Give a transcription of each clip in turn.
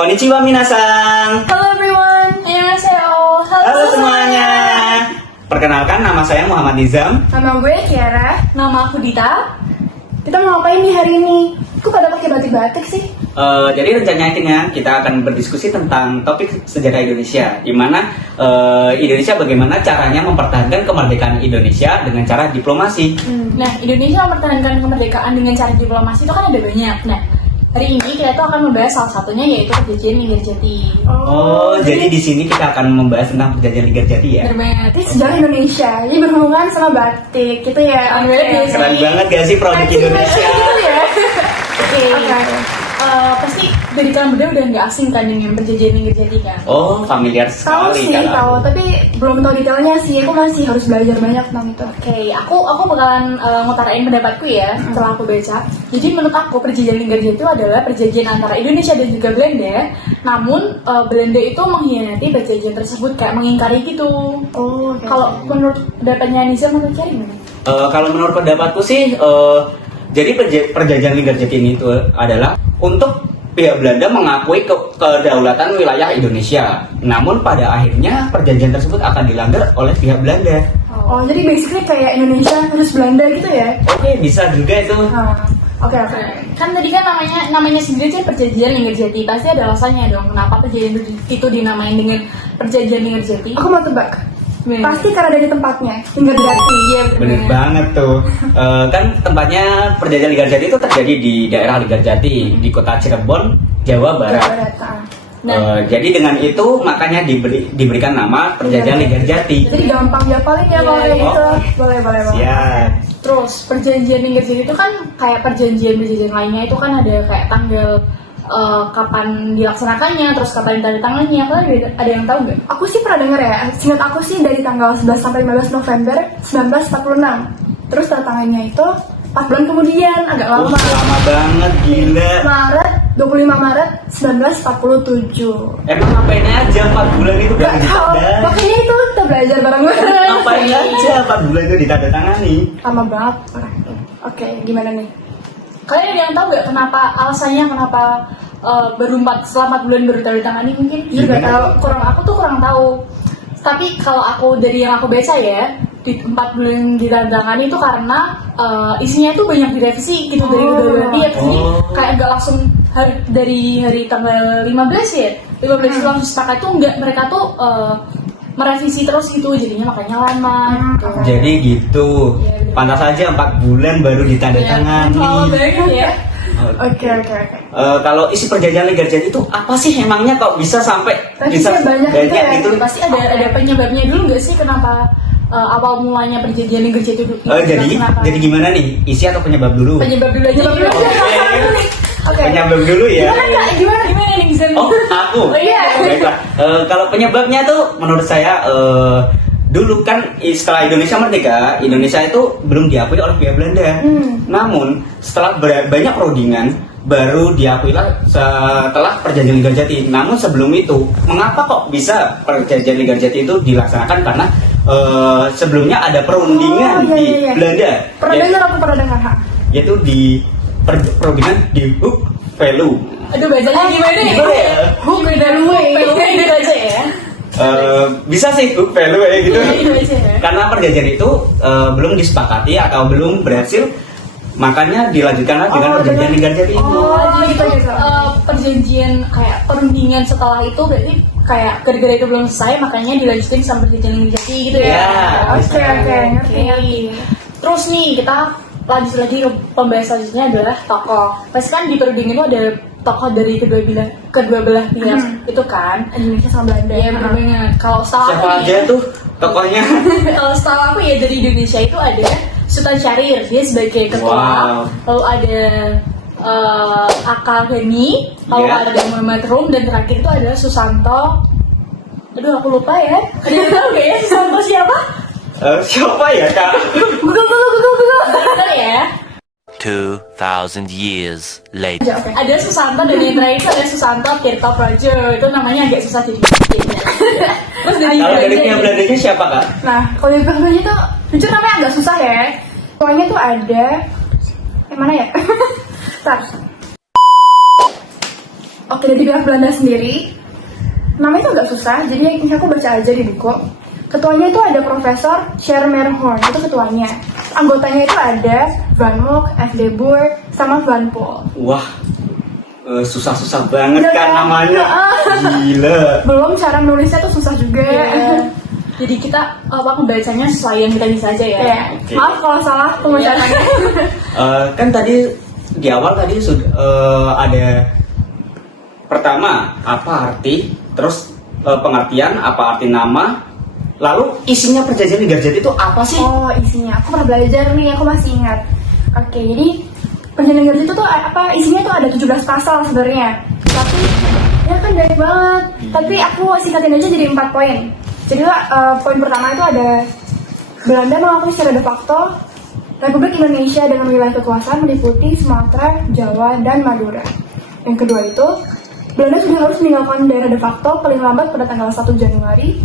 Konnichiwa minasan. Hello everyone. Annyeonghaseyo. Halo semuanya. Perkenalkan, nama saya Muhammad Nizam. Nama gue Kiara. Nama aku Dita. Kita mau ngapain nih hari ini? Kok pada pakai batik-batik sih? Jadi rencananya kita akan berdiskusi tentang topik sejarah Indonesia, di mana Indonesia bagaimana caranya mempertahankan kemerdekaan Indonesia dengan cara diplomasi. Nah, Indonesia mempertahankan kemerdekaan dengan cara diplomasi itu kan ada banyak. Nah, hari ini kita tuh akan membahas salah satunya yaitu perjanjian Linggarjati. Oh, jadi di sini kita akan membahas tentang perjanjian Linggarjati ya. Bener banget. Berarti sejarah Indonesia. Jadi berhubungan sama batik gitu ya. Keren banget gak sih produk Indonesia? Gitu ya. Oke. Pasti dari kalian berdua udah nggak asing kan dengan perjanjian Linggarjati kan? Oh, familiar Tahu sekali sih, kalau tahu, aku. tapi belum tahu detailnya sih. Aku masih harus belajar banyak tentang itu. Oke, aku bakalan ngutarain pendapatku ya setelah aku baca. Jadi menurut aku perjanjian Linggarjati itu adalah perjanjian antara Indonesia dan juga Belanda. Namun Belanda itu mengkhianati perjanjian tersebut, kayak mengingkari gitu. Oh, Kalau menurut pendapatnya Nisa, menurut Kiara gimana? Kalau menurut pendapatku sih, jadi perjanjian Linggarjati ini itu adalah untuk pihak Belanda mengakui kedaulatan wilayah Indonesia. Namun pada akhirnya perjanjian tersebut akan dilanggar oleh pihak Belanda. Oh, jadi basically kayak Indonesia versus Belanda gitu ya? Oke, bisa juga itu. Oke. Kan tadi kan namanya sendiri sih perjanjian Linggarjati, pasti ada alasannya dong kenapa perjanjian itu dinamain dengan perjanjian Linggarjati. Aku mau tebak. Bener. Pasti karena dari tempatnya, Linggarjati. Iya Bener banget tuh. Kan tempatnya perjanjian Linggarjati itu terjadi di daerah Linggarjati di kota Cirebon, Jawa Barat. Jadi dengan itu makanya diberikan nama perjanjian Linggarjati. Jadi gampang ya paling ya kalau kayak gitu. Boleh. Siap. Terus perjanjian Linggarjati itu kan kayak perjanjian lainnya itu kan ada kayak tanggal kapan dilaksanakannya, terus kapan ditandatangani. Kalian ada yang tahu nggak? Aku sih pernah dengar ya, seingat aku sih dari tanggal 11 sampai 15 November 1946. Terus tanda tangannya itu 4 bulan kemudian, agak lama. Lama banget, gila. 25 Maret 1947. Emang ngapain aja 4 bulan itu udah ditanda? Makanya itu kita belajar bareng-bareng. Ngapain aja 4 bulan itu ditandatangani? Lama banget. Oke, gimana nih? Kalian ada yang tahu nggak alasannya kenapa baru 4 bulan baru ditandatangani mungkin? Iya, nggak tahu. Aku tuh kurang tahu. Tapi kalau aku dari yang aku baca ya, di 4 bulan ditandatangani itu karena isinya itu banyak direvisi gitu dari beberapa pihak. Jadi kayak nggak langsung dari hari tanggal 15 ya. 15 itu langsung sepakat, itu enggak, mereka tuh merevisi terus gitu, jadinya makanya lama gitu. Jadi gitu. Iya, bener. Pantas aja 4 bulan baru ditandatangani. Lama banget ya. Oke. Kalau isi perjanjian Linggarjati itu apa sih emangnya kok bisa sampai Revisinya banyak gitu ya? gitu? Pasti ada penyebabnya dulu nggak sih kenapa awal mulanya perjanjian Linggarjati itu? Jadi gimana nih? Isi atau penyebab dulu? Penyebab dulu aja. Oke. Penyebab dulu ya. Gimana? Gimana nih bisa? Oh, aku. Oh, iya. Baiklah. Kalau penyebabnya tuh menurut saya dulu kan setelah Indonesia merdeka, Indonesia itu belum diakui oleh pihak Belanda. Namun setelah banyak perundingan baru diakuilah setelah perjanjian Linggarjati. Namun sebelum itu, mengapa kok bisa perjanjian Linggarjati itu dilaksanakan? Karena sebelumnya ada perundingan di Belanda. Pernah dengar. Yaitu di perundingan di Hoek Veluwe. Aduh, bacanya gimana ya? Hoek Veluwe. Gitu aja ya. Bisa sih Hoek Veluwe gitu. Gitu aja ya. Karena perjanjian itu belum disepakati atau belum berhasil, makanya dilanjutkanlah dengan perjanjian Linggarjati ini. Jadi itu perjanjian kayak perundingan setelah itu berarti kayak gara-gara itu belum selesai, makanya dilanjutin sama perjanjian Linggarjati gitu ya. Ya, Oke, ngerti. Terus nih kita lanjut lagi ke pembahasan selanjutnya adalah tokoh. Pasti kan di perundingan itu ada tokoh dari kedua belah pihak itu kan. Indonesia sama Belanda. Iya benar banget. Kalau setahu Siapa aku aja tuh tokohnya? Kalau setahu aku ya dari Indonesia itu ada Sultan Syahrir, dia sebagai ketua. Wow. Lalu ada Aka Gani, lalu ada Muhammad Rum, dan terakhir itu ada Susanto. Aduh aku lupa ya. Ada yang tahu gak ya Susanto siapa? Siapa ya kak? Google. Bentar ya. 2,000 years later. Ada Susanto dan yang terakhir itu ada Susanto Tirto Prajo. Itu namanya agak susah jadi. Terus Kalau dari pihak Belandanya siapa kak? Nah, kalau di Belanda itu jujur namanya agak susah ya. Pokoknya tuh ada yang mana ya? Bentar. Oke, dari pihak Belanda sendiri, namanya itu agak susah, jadi ini aku baca aja di buku. Ketuanya itu ada Profesor Schermerhorn, itu ketuanya. Anggotanya itu ada Van Mock, F. de Boer, sama Van Poel. Wah, susah-susah banget Udah kan kan? namanya. Gila. Belum cara menulisnya tuh susah juga. Iya. Jadi kita membacanya sesuai yang kita bisa aja ya. Ya, Oke. maaf kalau salah pengucapannya. Kan tadi di awal tadi sudah ada pertama apa arti, terus pengertian apa arti nama, lalu isinya perjanjian Linggarjati itu apa sih? Oh, isinya. Aku pernah belajar nih, aku masih ingat. Oke, jadi perjanjian Linggarjati itu tuh apa? Isinya tuh ada 17 pasal sebenarnya. Tapi ya kan banyak banget. Tapi aku singkatin aja jadi 4 poin. Jadi poin pertama itu ada Belanda mengakui secara de facto Republik Indonesia dengan wilayah kekuasaan meliputi Sumatera, Jawa, dan Madura. Yang kedua itu Belanda sudah harus meninggalkan daerah de facto paling lambat pada tanggal 1 Januari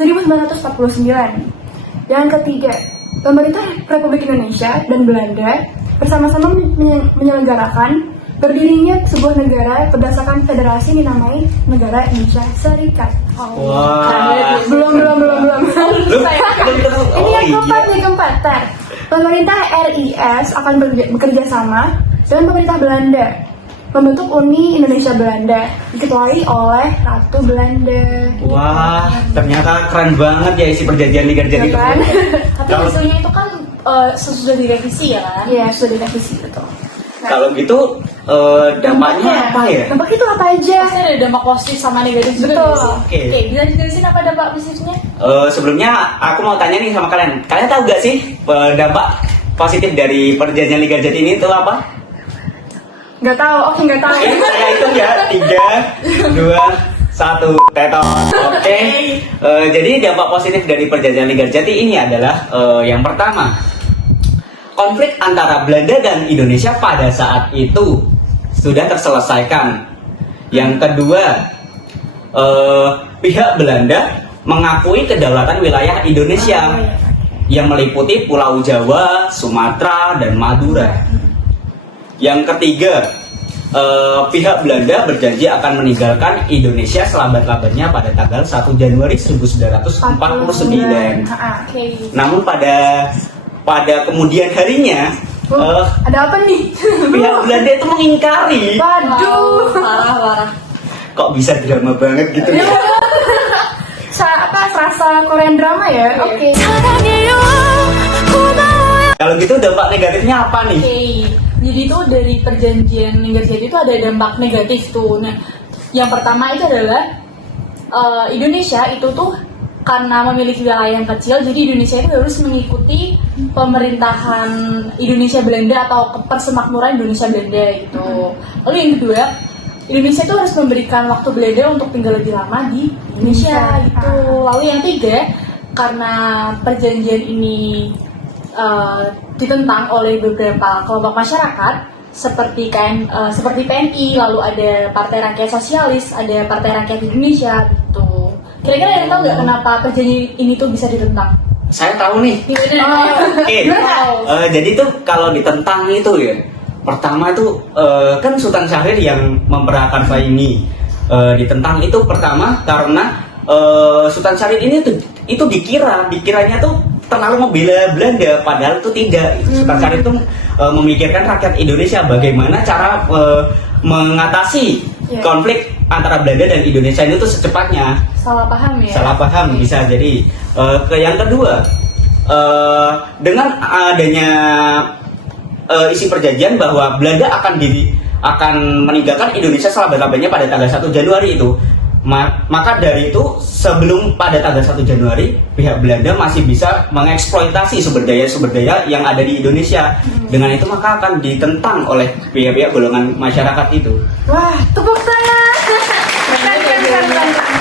1949. Yang ketiga, pemerintah Republik Indonesia dan Belanda bersama-sama menyelenggarakan berdirinya sebuah negara berdasarkan federasi dinamai Negara Indonesia Serikat. Wah. Belum. Belum tentu. Ini yang keempat, Tar. Pemerintah RIS akan bekerja sama dengan pemerintah Belanda membentuk Uni Indonesia Belanda, diketuai oleh Ratu Belanda. Wah, ternyata keren banget ya isi perjanjian Linggarjati Iya itu. kan? Tapi hasilnya itu kan sesudah direvisi ya kan? Iya, sudah direvisi betul. Nah, Kalau gitu dampaknya apa ya? Dampak itu apa aja? Pasti ada dampak positif sama negatif juga Betul. nggak sih? Oke. Oke, bisa dijelasin apa dampak positifnya? Sebelumnya aku mau tanya nih sama kalian. Kalian tahu gak sih dampak positif dari perjanjian Linggarjati ini itu apa? Nggak tahu, oke nggak tahu. Oke, saya hitung ya. 3, 2, 1, tetot. Oke. Jadi dampak positif dari perjanjian Linggarjati ini adalah yang pertama, konflik antara Belanda dan Indonesia pada saat itu sudah terselesaikan. Yang kedua, pihak Belanda mengakui kedaulatan wilayah Indonesia yang meliputi Pulau Jawa, Sumatera, dan Madura. Yang ketiga, pihak Belanda berjanji akan meninggalkan Indonesia selambat-lambatnya pada tanggal 1 Januari 1949. Oke. Namun pada kemudian harinya, Ada apa nih? pihak Belanda itu mengingkari. Waduh. Parah. Kok bisa drama banget gitu ya? Serasa Korean drama ya? Oke. Kalau gitu dampak negatifnya apa nih? Oke, jadi itu dari perjanjian Linggarjati itu ada dampak negatif tuh. Nah, yang pertama itu adalah Indonesia itu tuh karena memiliki wilayah yang kecil, jadi Indonesia itu harus mengikuti pemerintahan Indonesia Belanda atau persemakmuran Indonesia Belanda gitu. Lalu yang kedua, Indonesia itu harus memberikan waktu Belanda untuk tinggal lebih lama di Indonesia gitu. Lalu yang tiga, karena perjanjian ini ditentang oleh beberapa kelompok masyarakat seperti PNI, lalu ada Partai Rakyat Sosialis, ada Partai Rakyat Indonesia gitu. Kira-kira yang tahu nggak kenapa perjanjian ini tuh bisa ditentang? Saya tahu nih. Oke. Jadi tuh kalau ditentang itu ya, pertama itu kan Sultan Syahrir yang memperakarsai ini. Ditentang itu pertama karena Sultan Syahrir ini tuh itu dikiranya tuh terlalu membela Belanda, padahal itu tidak. Sultan Syahrir itu memikirkan rakyat Indonesia, bagaimana cara mengatasi konflik antara Belanda dan Indonesia itu secepatnya. Salah paham ya? Salah paham bisa jadi. Yang kedua, dengan adanya isi perjanjian bahwa Belanda akan meninggalkan Indonesia selambat-lambatnya pada tanggal 1 Januari itu, maka dari itu sebelum pada tanggal 1 Januari pihak Belanda masih bisa mengeksploitasi sumber daya yang ada di Indonesia. Dengan itu maka akan ditentang oleh pihak-pihak golongan masyarakat itu. Wah, tepuk tangan. Keren.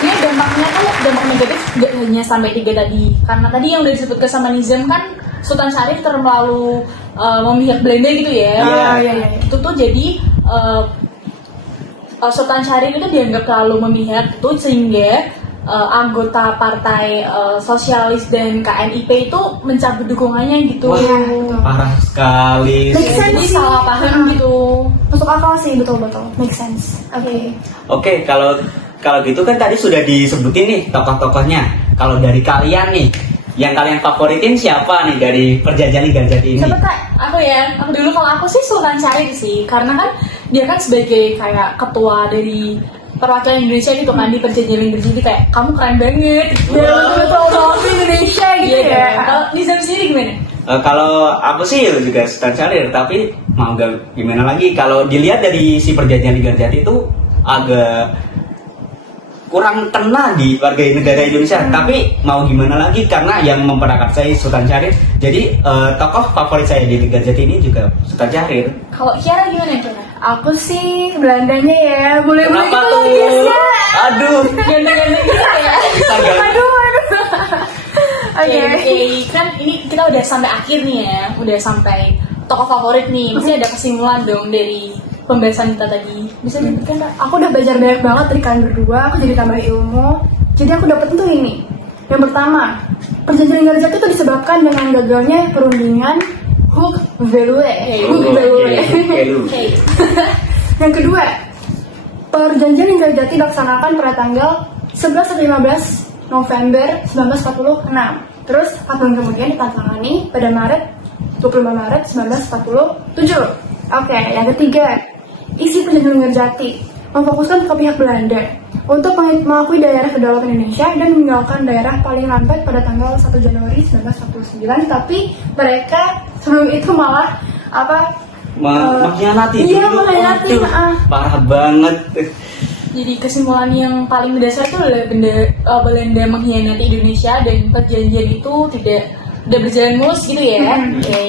Ini dampaknya tuh dampak negatif nggak hanya sampai 3 tadi, karena tadi yang udah disebutkan sama Nizam kan Sultan Syarif terlalu memihak Belanda gitu ya. Iya. Itu tuh jadi Sultan Syarif itu dianggap terlalu memihak itu sehingga anggota partai sosialis dan KNIP itu mencabut dukungannya gitu. Wah, parah sekali. Make sense Jadi sih. salah paham gitu. masuk akal sih, betul-betul make sense. Oke. Oke, kalau gitu kan tadi sudah disebutin nih tokoh-tokohnya. Kalau dari kalian nih, yang kalian favoritin siapa nih dari Perjanjian Linggarjati ini? Siapa Kak? Aku dulu kalau aku sih Sultan Syarif sih, karena kan dia kan sebagai kayak ketua dari perwakilan Indonesia gitu kan di Perjanjian Linggarjati, kayak kamu keren banget. Ya betul-betul soal Indonesia gitu Iya ya. kan? Kalau Nizam sendiri gimana? Kalau aku sih juga Sultan Syarif, tapi mau gak gimana lagi, kalau dilihat dari si Perjanjian Linggarjati itu agak kurang kena di warga negara Indonesia. Tapi mau gimana lagi, karena yang memperakarsai Sultan Syarif, jadi tokoh favorit saya di Linggarjati ini juga Sultan Syarif. Kalau Kiara gimana Kiara? Aku sih Belandanya ya. Boleh Kenapa gitu tuh? guysnya. Aduh, Ganteng-ganteng gitu ya. bisa gak? Aduh. Oke, kan ini kita udah sampai akhir nih ya, udah sampai tokoh favorit nih. Mesti ada kesimpulan dong dari pembahasan kita tadi. Bisa diberikan Kak? Aku udah belajar banyak banget dari kalian berdua. Aku jadi tambah ilmu. Jadi aku dapet tuh ini. Yang pertama, Perjanjian Linggarjati itu disebabkan dengan gagalnya perundingan Huk Velue. Huk Velue. Oke. Yang kedua, Perjanjian Linggarjati dilaksanakan pada tanggal 11 sampai 15 November 1946. Terus 4 bulan kemudian ditandatangani pada 25 Maret 1947. Oke, yang ketiga, isi Perjanjian Linggarjati memfokuskan ke pihak Belanda untuk mengakui daerah kedaulatan Indonesia dan meninggalkan daerah paling lambat pada tanggal 1 Januari 1949. Tapi mereka sebelum itu malah Mengkhianati Iya, dulu. mengkhianati, Aduh, parah banget. Jadi kesimpulan yang paling mendasar itu adalah Belanda mengkhianati Indonesia dan perjanjian itu tidak berjalan mulus gitu ya. Oke.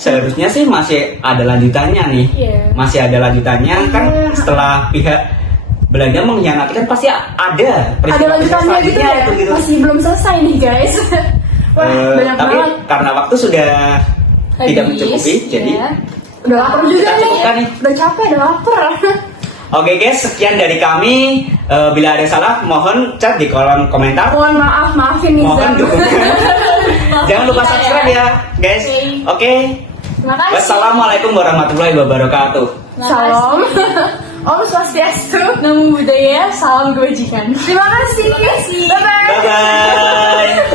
Seharusnya sih masih ada lanjutannya nih. Iya. Masih ada lanjutannya kan, setelah pihak Belanda mengkhianati kan pasti ada Ada peristiwa lanjutannya gitu selanjutnya ya. itu gitu. Masih belum selesai nih guys. Wah, banyak Tapi banget. karena waktu sudah tidak mencukupi, jadi ya. Udah lapar juga Kita cukupkan nih. Udah capek, udah lapar. oke guys, sekian dari kami. Bila ada salah mohon chat di kolom komentar. Mohon maaf, maafin nih Mohon Zam. dukungan. Jangan lupa Kita subscribe ya guys. Oke. Oke. Terima kasih. Wassalamualaikum warahmatullahi wabarakatuh. Salam. Om Swastiastu. Namo Buddhaya, salam kebajikan. Terima kasih. Terima kasih. Bye bye. Bye bye.